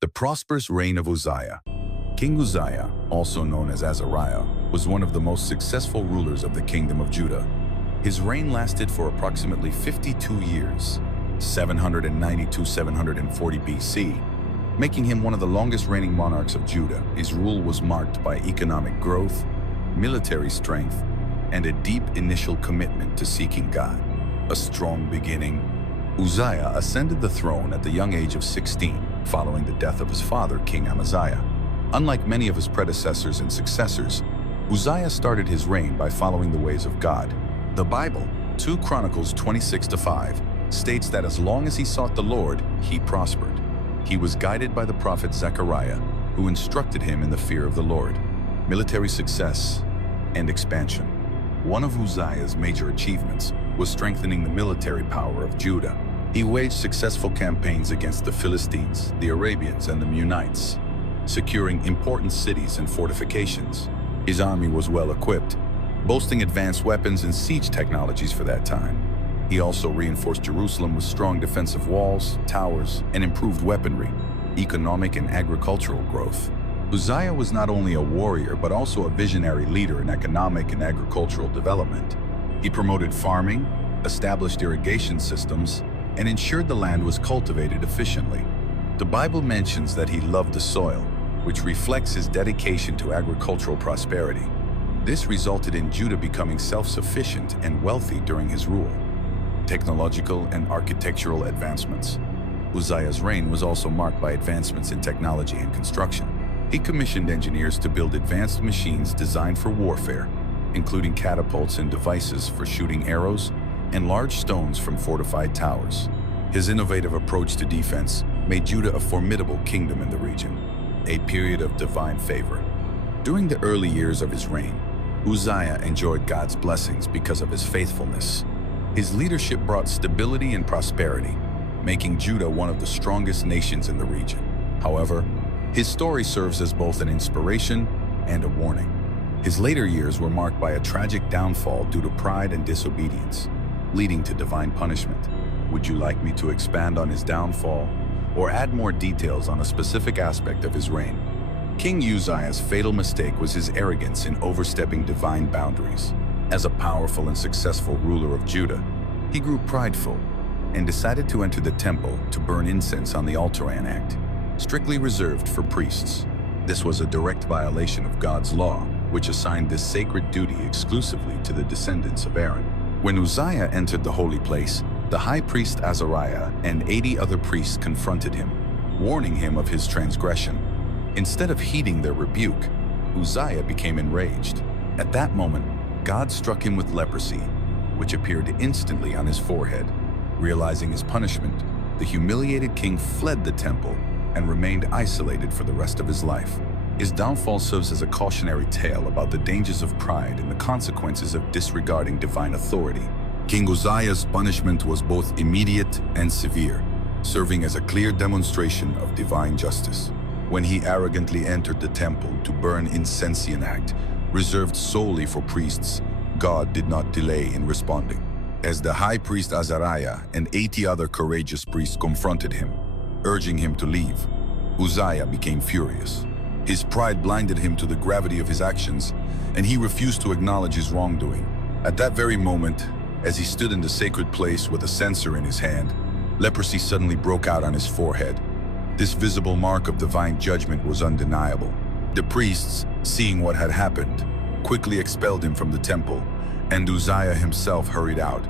The prosperous reign of Uzziah. King Uzziah, also known as Azariah, was one of the most successful rulers of the kingdom of Judah. His reign lasted for approximately 52 years, 790–740 BC, making him one of the longest reigning monarchs of Judah. His rule was marked by economic growth, military strength, and a deep initial commitment to seeking God. A strong beginning. Uzziah ascended the throne at the young age of 16, following the death of his father, King Amaziah. Unlike many of his predecessors and successors, Uzziah started his reign by following the ways of God. The Bible, 2 Chronicles 26–5, states that as long as he sought the Lord, he prospered. He was guided by the prophet Zechariah, who instructed him in the fear of the Lord. Military success and expansion. One of Uzziah's major achievements was strengthening the military power of Judah. He waged successful campaigns against the Philistines, the Arabians, and the Meunites, securing important cities and fortifications. His army was well equipped, boasting advanced weapons and siege technologies for that time. He also reinforced Jerusalem with strong defensive walls, towers, and improved weaponry, economic and agricultural growth. Uzziah was not only a warrior but also a visionary leader in economic and agricultural development. He promoted farming, established irrigation systems, and ensured the land was cultivated efficiently. The Bible mentions that he loved the soil, which reflects his dedication to agricultural prosperity. This resulted in Judah becoming self-sufficient and wealthy during his rule. Technological and architectural advancements. Uzziah's reign was also marked by advancements in technology and construction. He commissioned engineers to build advanced machines designed for warfare, including catapults and devices for shooting arrows and large stones from fortified towers. His innovative approach to defense made Judah a formidable kingdom in the region, a period of divine favor. During the early years of his reign, Uzziah enjoyed God's blessings because of his faithfulness. His leadership brought stability and prosperity, making Judah one of the strongest nations in the region. However, his story serves as both an inspiration and a warning. His later years were marked by a tragic downfall due to pride and disobedience, leading to divine punishment. Would you like me to expand on his downfall or add more details on a specific aspect of his reign? King Uzziah's fatal mistake was his arrogance in overstepping divine boundaries. As a powerful and successful ruler of Judah, he grew prideful and decided to enter the temple to burn incense on the altar act, strictly reserved for priests. This was a direct violation of God's law, which assigned this sacred duty exclusively to the descendants of Aaron. When Uzziah entered the holy place, the high priest Azariah and 80 other priests confronted him, warning him of his transgression. Instead of heeding their rebuke, Uzziah became enraged. At that moment, God struck him with leprosy, which appeared instantly on his forehead. Realizing his punishment, the humiliated king fled the temple and remained isolated for the rest of his life. His downfall serves as a cautionary tale about the dangers of pride and the consequences of disregarding divine authority. King Uzziah's punishment was both immediate and severe, serving as a clear demonstration of divine justice. When he arrogantly entered the temple to burn incense act, reserved solely for priests, God did not delay in responding. As the high priest Azariah and 80 other courageous priests confronted him, urging him to leave, Uzziah became furious. His pride blinded him to the gravity of his actions, and he refused to acknowledge his wrongdoing. At that very moment, as he stood in the sacred place with a censer in his hand, leprosy suddenly broke out on his forehead. This visible mark of divine judgment was undeniable. The priests, seeing what had happened, quickly expelled him from the temple, and Uzziah himself hurried out,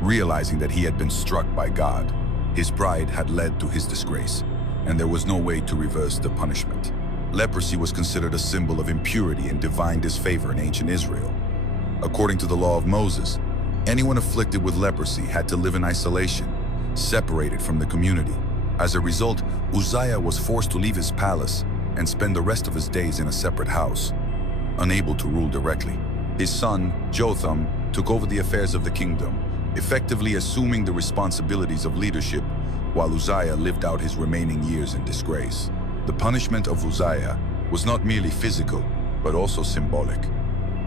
realizing that he had been struck by God. His pride had led to his disgrace, and there was no way to reverse the punishment. Leprosy was considered a symbol of impurity and divine disfavor in ancient Israel. According to the law of Moses, anyone afflicted with leprosy had to live in isolation, separated from the community. As a result, Uzziah was forced to leave his palace and spend the rest of his days in a separate house, unable to rule directly. His son, Jotham, took over the affairs of the kingdom, effectively assuming the responsibilities of leadership, while Uzziah lived out his remaining years in disgrace. The punishment of Uzziah was not merely physical, but also symbolic.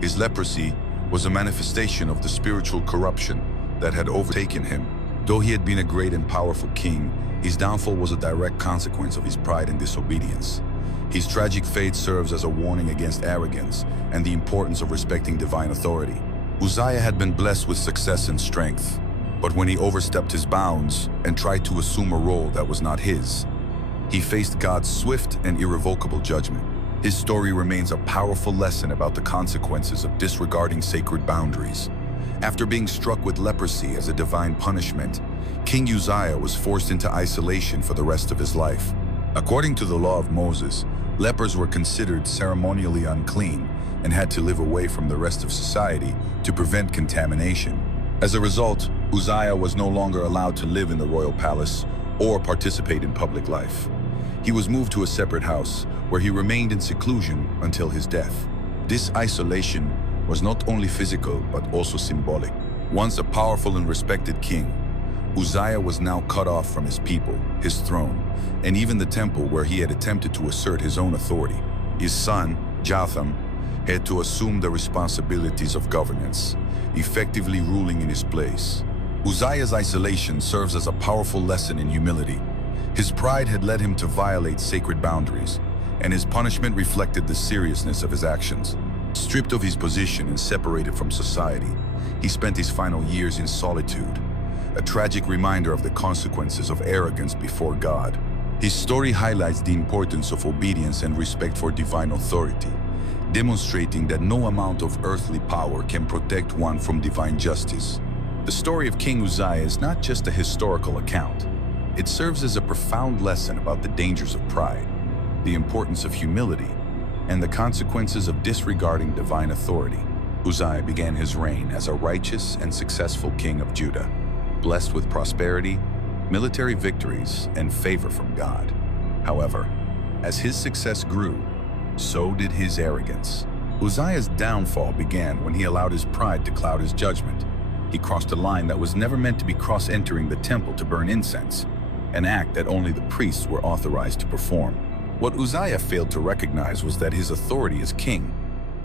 His leprosy was a manifestation of the spiritual corruption that had overtaken him, Though he had been a great and powerful king, his downfall was a direct consequence of his pride and disobedience. His tragic fate serves as a warning against arrogance and the importance of respecting divine authority. Uzziah had been blessed with success and strength, but when he overstepped his bounds and tried to assume a role that was not his, he faced God's swift and irrevocable judgment. His story remains a powerful lesson about the consequences of disregarding sacred boundaries. After being struck with leprosy as a divine punishment, King Uzziah was forced into isolation for the rest of his life. According to the law of Moses, lepers were considered ceremonially unclean and had to live away from the rest of society to prevent contamination. As a result, Uzziah was no longer allowed to live in the royal palace or participate in public life. He was moved to a separate house, where he remained in seclusion until his death. This isolation was not only physical but also symbolic. Once a powerful and respected king, Uzziah was now cut off from his people, his throne, and even the temple where he had attempted to assert his own authority. His son, Jotham, had to assume the responsibilities of governance, effectively ruling in his place. Uzziah's isolation serves as a powerful lesson in humility. His pride had led him to violate sacred boundaries, and his punishment reflected the seriousness of his actions. Stripped of his position and separated from society, he spent his final years in solitude, a tragic reminder of the consequences of arrogance before God. His story highlights the importance of obedience and respect for divine authority, demonstrating that no amount of earthly power can protect one from divine justice. The story of King Uzziah is not just a historical account. It serves as a profound lesson about the dangers of pride, the importance of humility, and the consequences of disregarding divine authority. Uzziah began his reign as a righteous and successful king of Judah, blessed with prosperity, military victories, and favor from God. However, as his success grew, so did his arrogance. Uzziah's downfall began when he allowed his pride to cloud his judgment. He crossed a line that was never meant to be crossed, entering the temple to burn incense, an act that only the priests were authorized to perform. What Uzziah failed to recognize was that his authority as king,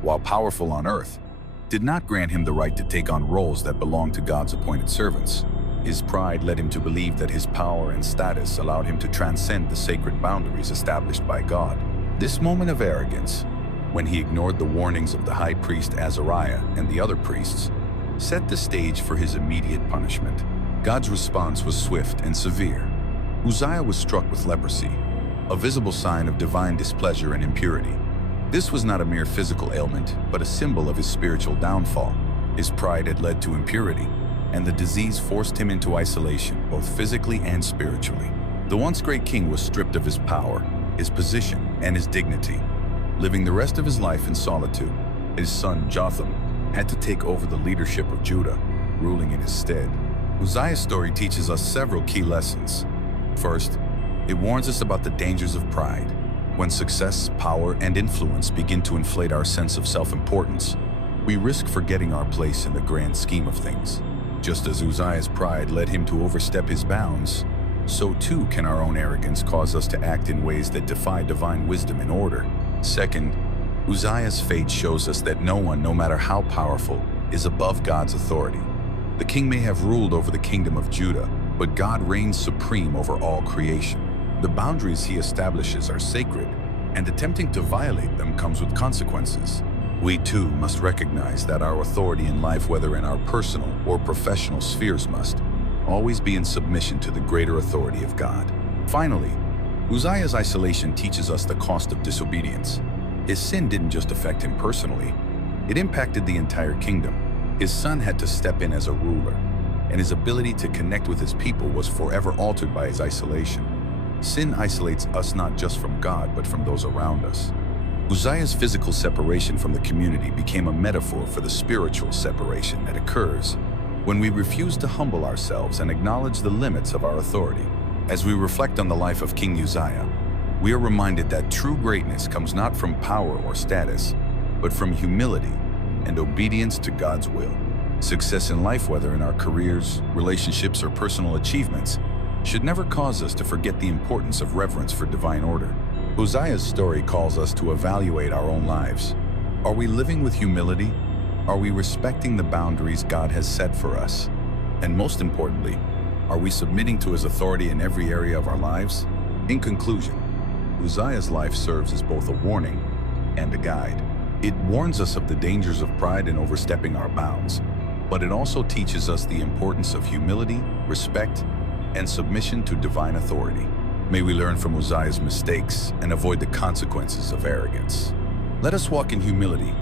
while powerful on earth, did not grant him the right to take on roles that belonged to God's appointed servants. His pride led him to believe that his power and status allowed him to transcend the sacred boundaries established by God. This moment of arrogance, when he ignored the warnings of the high priest Azariah and the other priests, set the stage for his immediate punishment. God's response was swift and severe. Uzziah was struck with leprosy, a visible sign of divine displeasure and impurity. This was not a mere physical ailment, but a symbol of his spiritual downfall. His pride had led to impurity, and the disease forced him into isolation, both physically and spiritually. The once great king was stripped of his power, his position, and his dignity, living the rest of his life in solitude. His son, Jotham, had to take over the leadership of Judah, ruling in his stead. Uzziah's story teaches us several key lessons. First, it warns us about the dangers of pride. When success, power, and influence begin to inflate our sense of self-importance, we risk forgetting our place in the grand scheme of things. Just as Uzziah's pride led him to overstep his bounds, so too can our own arrogance cause us to act in ways that defy divine wisdom and order. Second, Uzziah's fate shows us that no one, no matter how powerful, is above God's authority. The king may have ruled over the kingdom of Judah, but God reigns supreme over all creation. The boundaries he establishes are sacred, and attempting to violate them comes with consequences. We too must recognize that our authority in life, whether in our personal or professional spheres, must always be in submission to the greater authority of God. Finally, Uzziah's isolation teaches us the cost of disobedience. His sin didn't just affect him personally, it impacted the entire kingdom. His son had to step in as a ruler, and his ability to connect with his people was forever altered by his isolation. Sin isolates us not just from God, but from those around us. Uzziah's physical separation from the community became a metaphor for the spiritual separation that occurs when we refuse to humble ourselves and acknowledge the limits of our authority. As we reflect on the life of King Uzziah, we are reminded that true greatness comes not from power or status, but from humility and obedience to God's will. Success in life, whether in our careers, relationships, or personal achievements, should never cause us to forget the importance of reverence for divine order. Uzziah's story calls us to evaluate our own lives. Are we living with humility? Are we respecting the boundaries God has set for us? And most importantly, Are we submitting to his authority in every area of our lives? In conclusion, Uzziah's life serves as both a warning and a guide. It warns us of the dangers of pride and overstepping our bounds, but it also teaches us the importance of humility, respect, and submission to divine authority. May we learn from Uzziah's mistakes and avoid the consequences of arrogance. Let us walk in humility,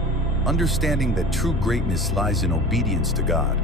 understanding that true greatness lies in obedience to God.